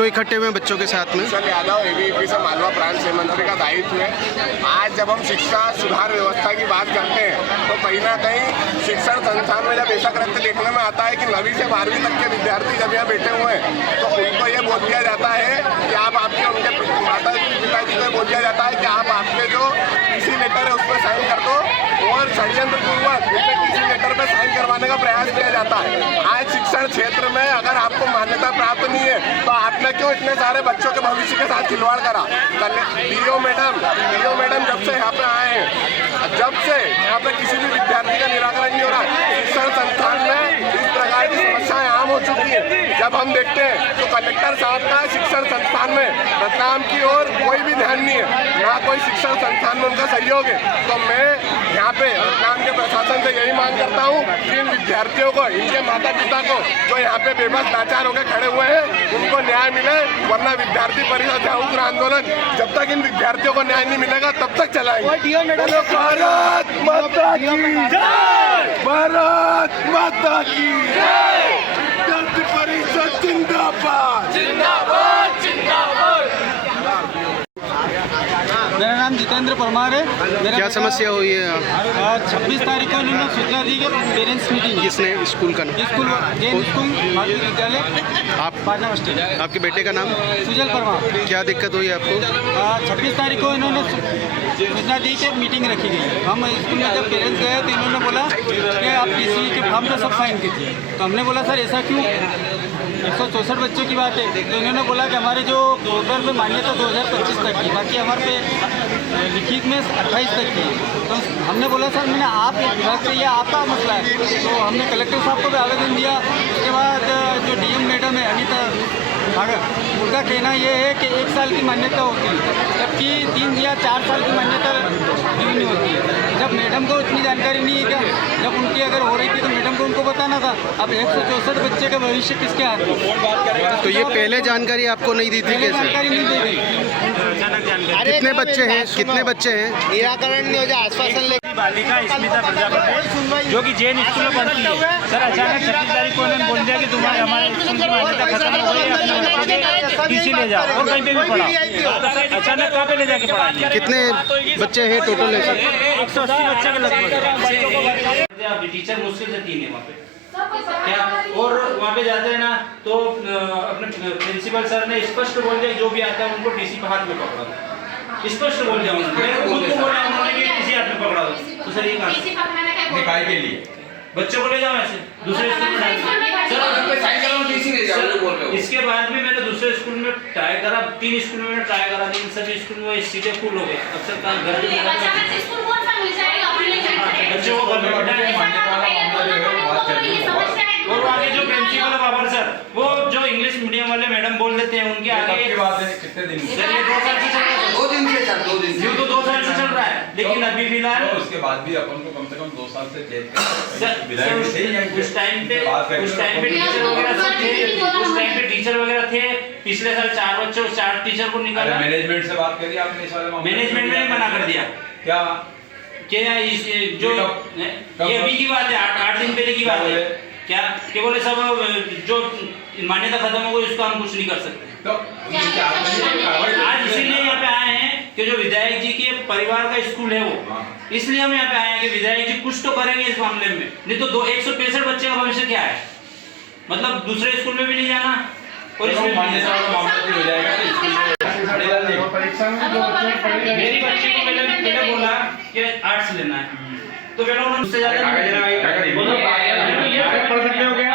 क्यों इकट्ठे हुए बच्चों के साथ में? कुशल यादव एबीवीपी से मालवा प्रांत से मंत्री का दायित्व है। आज जब हम शिक्षा सुधार व्यवस्था की बात करते हैं तो कहीं ना कहीं शिक्षण संस्थान में जब ऐसा कृत्य देखने में आता है कि 9वीं से 12वीं तक के विद्यार्थी जब यहाँ बैठे हुए हैं तो उनको ये बोल दिया जाता है कि आप आपके उनके माता पिताजी को बोल दिया जाता है कि आप आपके जो पीसी लेटर है उस पर साइन कर दो और षड्यंत्र पूर्वक उनके पीसी लेटर पर साइन करवाने का प्रयास किया जाता है। आज शिक्षण क्षेत्र में अगर आपको मान्यता प्राप्त नहीं है तो आपने क्यों इतने सारे बच्चों के भविष्य के साथ खिलवाड़ करा? डीओ मैडम जब से यहाँ पे आए हैं, जब से यहाँ पे किसी भी विद्यार्थी का निराकरण नहीं हो रहा, शिक्षण संस्थान में इस प्रकार की समस्याएं आम हो चुकी है। जब हम देखते हैं तो कलेक्टर साहब का शिक्षण संस्थान में रतलाम की ओर कोई भी ध्यान नहीं है, ना कोई शिक्षण संस्थान में उनका सहयोग है। तो मैं यहाँ पे रतलाम के प्रशासन से यही मांग करता हूँ कि इन विद्यार्थियों को, इनके माता पिता को जो यहाँ पे बेबस लाचार होकर खड़े हुए हैं, उनको न्याय मिले, वरना विद्यार्थी परिषद या उग्र आंदोलन जब तक इन विद्यार्थियों को न्याय नहीं मिलेगा तब तक चलाएंगे। भारत माता की जय, भारत माता की जय, विद्यार्थी परिषद जिंदाबाद, जिंदाबाद, जिंदाबाद। मेरा नाम जितेंद्र परमार है। क्या समस्या हुई है? 26 तारीख को इन्होंने सूचना दी कि पेरेंट्स मीटिंग। किसने? स्कूल का नाम? स्कूल जैन स्कूल माध्यमिक विद्यालय आप? Patna bus stand. आपके बेटे का नाम? सुजल परमार। क्या दिक्कत हुई आपको? 26 तारीख को इन्होंने सूचना दी कि मीटिंग रखी गई। हम स्कूल में जब पेरेंट्स गए तो इन्होंने बोला कि आप पीसी के फॉर्म पर सब साइन कीजिए। तो हमने बोला सर ऐसा क्यों? 164 बच्चों की बात है। तो इन्होंने बोला कि हमारे जो पोर्टल में मान्यता 2025 तक की, बाकी हमारे पे लिखित में 28 तक की। तो हमने बोला सर मैंने आप विभाग से ये आपका मसला है। तो हमने कलेक्टर साहब को भी आवेदन दिया। उसके बाद जो डीएम मैडम है अनीता अगर उनका कहना ये है कि 1 साल की मान्यता होती है, जबकि 3 या 4 साल की मान्यता ड्यू नहीं होती है। जब मैडम को इतनी जानकारी नहीं है क्या? जब उनकी अगर हो रही थी तो मैडम को उनको बताना था। अब 164 बच्चे का भविष्य किसके हाथ में? तो ये पहले जानकारी आपको नहीं दी थी? कैसे जानकारी नहीं दी गई? कितने बच्चे हैं? कितने बच्चे हैं? निराकरण नहीं हो जाए आश्वासन लेकर बालिका स्मिता प्रजापति जो कि जैन स्कूल में पढ़ती है। सर अचानक 26 तारीख को उन्होंने बोल दिया कि तुम्हारे हमारे स्कूल की मान्यता खत्म हो गई, अपने बच्चों के टीसी ले जाओ और कहीं पे भी पढ़ाओ। तो सर अचानक कहाँ पे ले जाके पढ़ाएंगे? कितने बच्चे हैं टोटल? 180 बच्चे के लगभग। टीचर मुश्किल से 3 है वहाँ पे क्या, और वहाँ पे जाते हैं ना तो अपने प्रिंसिपल सर ने स्पष्ट बोल दिया जो भी आता है उनको टीसी पे हाथ में पकड़ा दो। स्पष्ट बोल दिया उन्होंने कि टीसी हाथ में पकड़ा दो। तो सर ये कहाँ के लिए बच्चों को ले जाओ ऐसे दूसरे स्कूल में? इसके बाद में मैंने दूसरे स्कूल में ट्राई करा, 3 स्कूल में ट्राई करा, लेकिन सभी स्कूल में सीटें फुल हो गई। अक्सर कहाँ घर बच्चों को और आगे जो प्रिंसिपल बाबर सर वो जो इंग्लिश मीडियम वाले मैडम बोल देते हैं उनके आगे कितने दिन सर ये 2 साल से चल रहा है। 2 दिन से सर 2 दिन यूँ तो 2 साल से चल रहा है, लेकिन अभी फिलहाल उसके बाद भी अपन को कम से कम 2 साल से जेल उस टाइम पे टीचर वगैरह सब थे। उस टाइम पे टीचर वगैरह थे। पिछले साल 4 बच्चों 4 टीचर को निकाला। मैनेजमेंट से बात करी आपने इस वाले मामले? मैनेजमेंट ने मना कर दिया। क्या जो ये अभी की बात है, 8 दिन पहले की बात है। क्या कि बोले सब जो मान्यता खत्म हो गई उसका हम कुछ नहीं कर सकते। तो आज इसीलिए यहाँ पे आए हैं कि जो विधायक जी के परिवार का स्कूल है वो, इसलिए हम यहाँ पे आए हैं कि विधायक जी कुछ तो करेंगे इस मामले में। नहीं तो 165 बच्चे का भविष्य क्या है? मतलब दूसरे स्कूल में भी नहीं जाना और इसमें मान्यता वाला मामला हो जाएगा तो स्कूल में मेरी बच्ची को पहले बोला कि आर्ट्स लेना है तो बेटा उन्होंने उससे ज्यादा पढ़ सकते हो क्या?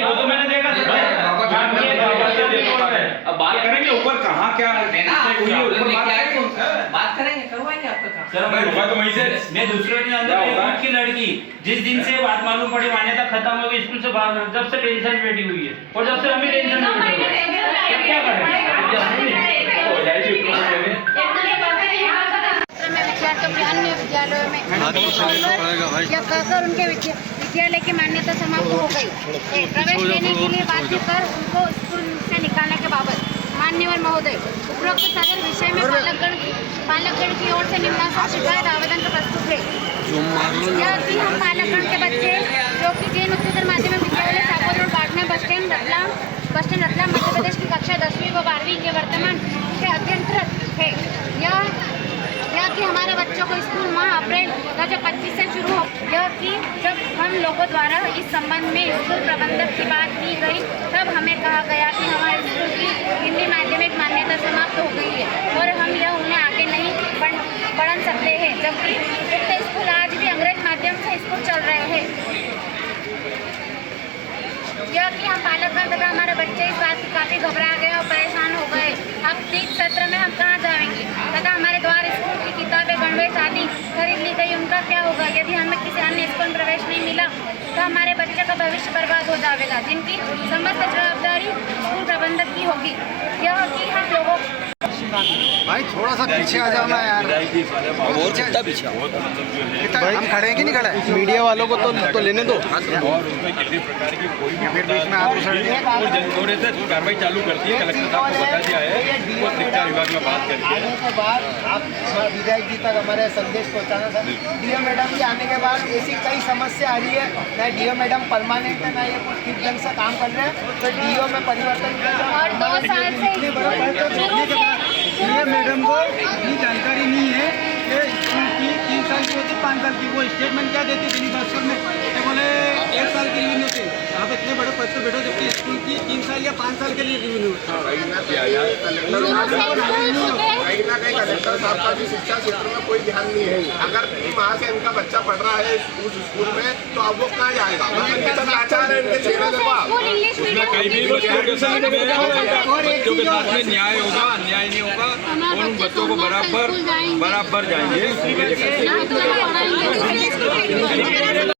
वो तो मैंने देखा अब बात करेंगे ऊपर कहाँ क्या बात करेंगे, करवाएंगे आपका काम। सर तो वहीं से मैं दूसरे नहीं जानता, खुद की लड़की जिस दिन से बात मालूम पड़ी मान्यता खत्म हो गई स्कूल से बाहर, जब से टेंशन में बैठी हुई है और जब से हम भी टेंशन में बैठे हुए हैं, क्या अन्य विद्यालयों में या कहकर उनके विद्यालय की मान्यता समाप्त हो गई। प्रवेश लेने के लिए बाध्य कर उनको स्कूल से निकालने के बाबत मान्यवर महोदय उपरोक्त सदर विषय में पालकगण की ओर से निम्नानुसार शिकायत आवेदन का प्रस्तुत है। यह कि हम पालकगण के बच्चे जो कि जैन उच्चतर माध्यमिक विद्यालय Sakore road Patna bus stand Ratlam Madhya Pradesh की कक्षा 10वीं व 12वीं के वर्तमान के अध्ययनरत है। यह कि हमारे बच्चों को स्कूल माह अप्रैल 2025 से शुरू हो। यह कि जब हम लोगों द्वारा इस संबंध में स्कूल प्रबंधक की बात की गई, तब हमें कहा गया कि हमारे स्कूल की हिंदी माध्यमिक मान्यता समाप्त हो गई है और हम यह उन्हें आगे नहीं बढ़ा सकते हैं, जबकि उक्त स्कूल आज भी अंग्रेज माध्यम से स्कूल चल रहे हैं। यह कि हम पालकगण तथा हमारे बच्चे इस बात से काफ़ी घबरा गए और परेशान हो गए। अब 30 सत्र में हम कहाँ जाएंगे तथा हमारे द्वारा स्कूल की किताबें गणवेश आदि खरीद ली गई, उनका क्या होगा? यदि हमें किसी अन्य स्कूल में प्रवेश नहीं मिला तो हमारे बच्चे का भविष्य बर्बाद हो जाएगा, जिनकी समस्त जवाबदारी स्कूल प्रबंधक की होगी। यह कि हम लोगों भाई थोड़ा सा पीछे आ जाओ ना यार, और कितना पीछे भाई हम खड़े हैं कि नहीं खड़े हैं? मीडिया वालों को तो लेने दो। और उसमें किसी प्रकार की कोई भी फिर बीच में आप और जनकोड़े से कार्रवाई चालू करती है। कलेक्टर साहब को बता दिया है, वो शिक्षा विभाग में बात करके आने के बाद आप विधायक जी तक हमारे संदेश पहुंचाना था। डीओ मैडम के आने के बाद ऐसी कई समस्या आ रही है, ना डीओ मैडम परमानेंट है, ना ये कुछ ठीक ढंग से काम कर रहे हैं, तो डीओ में परिवर्तन और 2 साल से ये मैडम को इतनी जानकारी नहीं है कि स्कूल की 3 साल की होती 5 साल की। वो स्टेटमेंट क्या देती थी बच्चों में कि बोले 1 साल की रिव्यू होती। आप इतने बड़े पद पर बैठो जबकि स्कूल की 3 साल या 5 साल के लिए रिव्यू होती। कहीं ना कहीं कलेक्टर साहब का भी शिक्षा क्षेत्र में कोई ध्यान नहीं है। अगर वहाँ से इनका बच्चा पढ़ रहा है उस स्कूल में, तो अब वो कहाँ जाएगा? आचार है इनके चेहरे कहीं भी बच्चों के साथ में न्याय होगा, अन्याय नहीं होगा, और उन बच्चों को बराबर जाएंगे।